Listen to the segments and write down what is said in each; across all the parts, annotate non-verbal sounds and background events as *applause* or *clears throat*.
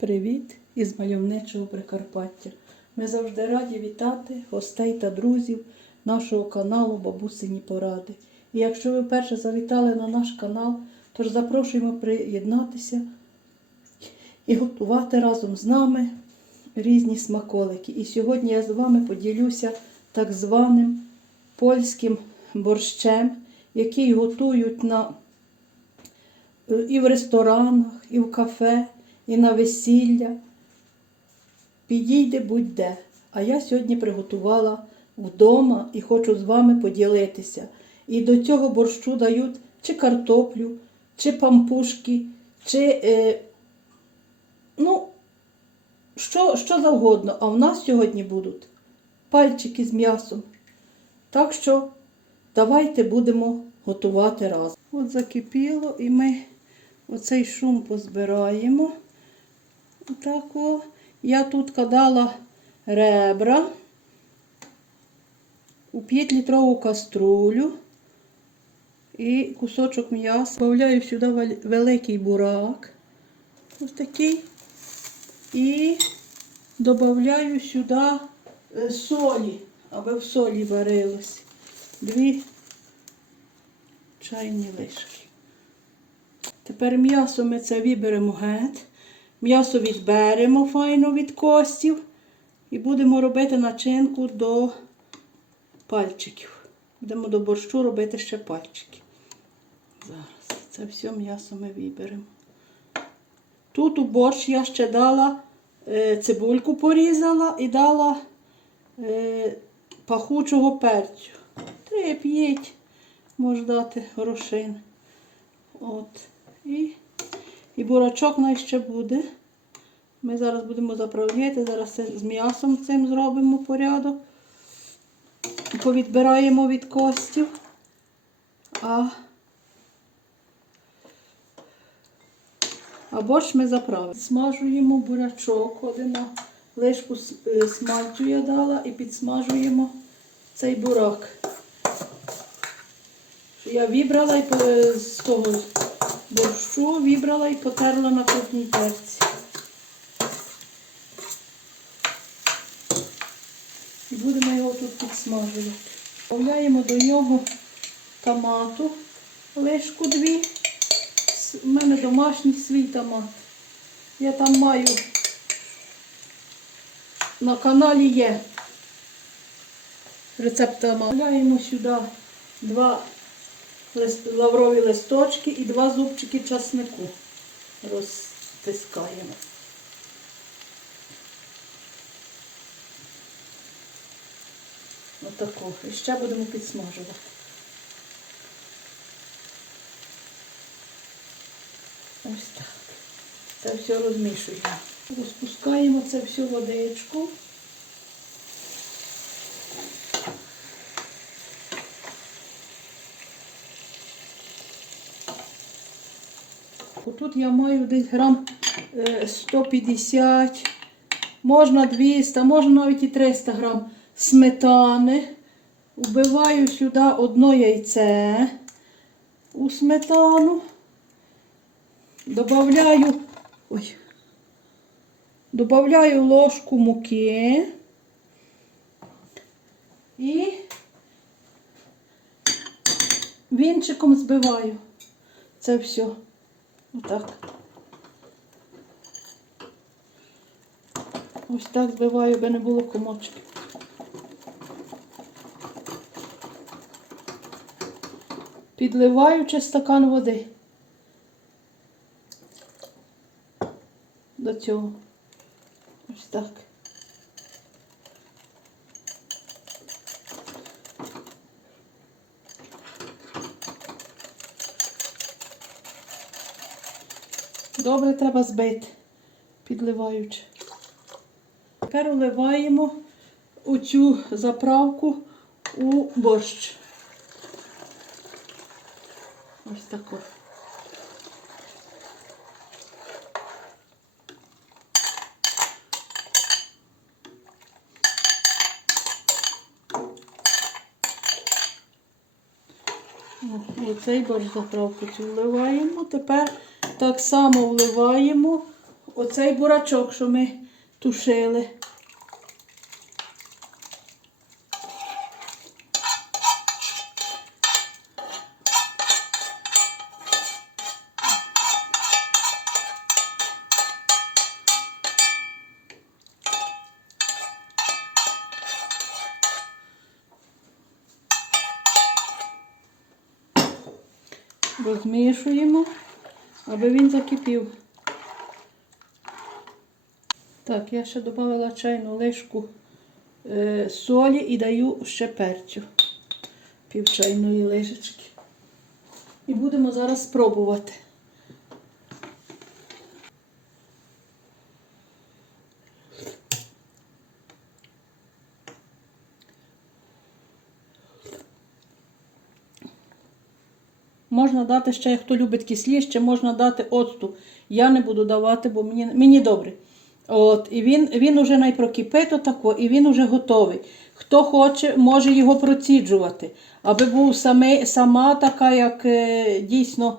Привіт із мальовничого Прикарпаття. Ми завжди раді вітати гостей та друзів нашого каналу Бабусині Поради. І якщо ви вперше завітали на наш канал, тож запрошуємо приєднатися і готувати разом з нами різні смаколики. І сьогодні я з вами поділюся так званим польським борщем, який готують на і в ресторанах, і в кафе, і на весілля. Підійде будь-де. А я сьогодні приготувала вдома і хочу з вами поділитися. І до цього борщу дають чи картоплю, чи пампушки, чи е, ну, що, що завгодно. А в нас сьогодні будуть пальчики з м'ясом. Так що давайте будемо готувати разом. От закипіло і ми оцей шум позбираємо. Отак о. Я тут кадала ребра у 5-літрову каструлю і кусочок м'яса. Добавляю сюди великий бурак. Ось такий. І додаю сюди е, солі, аби в солі варилось. Дві чайні лишки. Тепер м'ясо ми це виберемо геть. М'ясо відберемо файно від костів і будемо робити начинку до пальчиків. Будемо до борщу робити ще пальчики. Зараз це все м'ясо ми виберемо. Тут у борщ я ще дала е, цибульку порізала і дала е, пахучого перцю. Три-п'ять можна дати горошин. От. І, і бурачок най ще буде. Ми зараз будемо заправляти, зараз з м'ясом цим зробимо порядок. Повідбираємо від костів. А, а борщ ми заправимо. Смажуємо бурячок, один на лишку е, смальцю я дала і підсмажуємо цей бурак. Я вибрала і з того борщу, вибрала і потерла на крупній терці. І будемо його тут підсмажувати. Додаємо до нього томату, лишку дві. У мене домашній свій томат. Я там маю на каналі є рецепт томату. Додаємо сюди два лаврові листочки і два зубчики часнику розтискаємо. Отако. І ще будемо підсмажувати. Ось так. Це все розмішуємо. Розпускаємо це всю водичку. Тут я маю десь грам е, 150, можна 200, можна навіть і 300 грам сметани. Вбиваю сюди одно яйце у сметану. Добавляю, ой, добавляю ложку муки і вінчиком збиваю це все. Отак. Ось так збиваю, аби не було комочків. Підливаючи стакан води до цього. Ось так. Добре треба збити, підливаючи. Тепер уливаємо оцю заправку у борщ. Ось тако. Оцей борщ заправку цю вливаємо. Тепер так само вливаємо оцей бурачок, що ми тушили. Розмішуємо, аби він закипів. Так, я ще додала чайну лишку е, солі і даю ще перцю. Пів чайної лишечки. І будемо зараз спробувати. Можна дати ще, хто любить кисліше, можна дати оцту. Я не буду давати, бо мені, мені добре. От, і він, він уже найпрокипить отако, і він уже готовий. Хто хоче, може його проціджувати. Аби був саме, сама така, як е, дійсно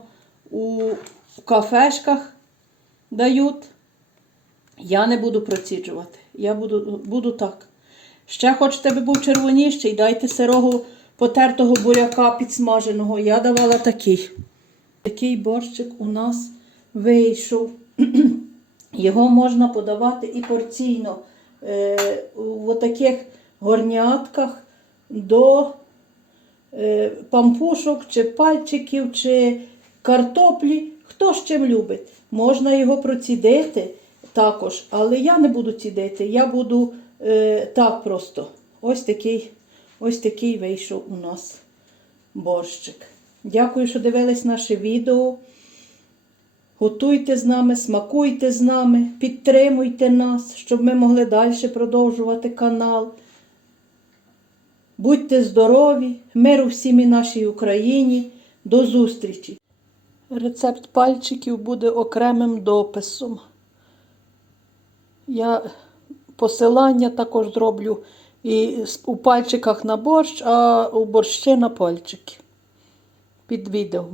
у кафешках дають. Я не буду проціджувати. Я буду, буду так. Ще хочете, аби був червоніший, дайте сирого потертого буряка підсмаженого. Я давала такий. Такий борщик у нас вийшов. *clears throat* Його можна подавати і порційно е, в таких горнятках до е, пампушок, чи пальчиків, чи картоплі. Хто з чим любить. Можна його процідити також, але я не буду цідити, я буду е, так просто. Ось такий, ось такий вийшов у нас борщик. Дякую, що дивились наше відео. Готуйте з нами, смакуйте з нами, підтримуйте нас, щоб ми могли далі продовжувати канал. Будьте здорові, миру всім і нашій Україні. До зустрічі! Рецепт пальчиків буде окремим дописом. Я посилання також зроблю і у пальчиках на борщ, а у борщі на пальчики під відео.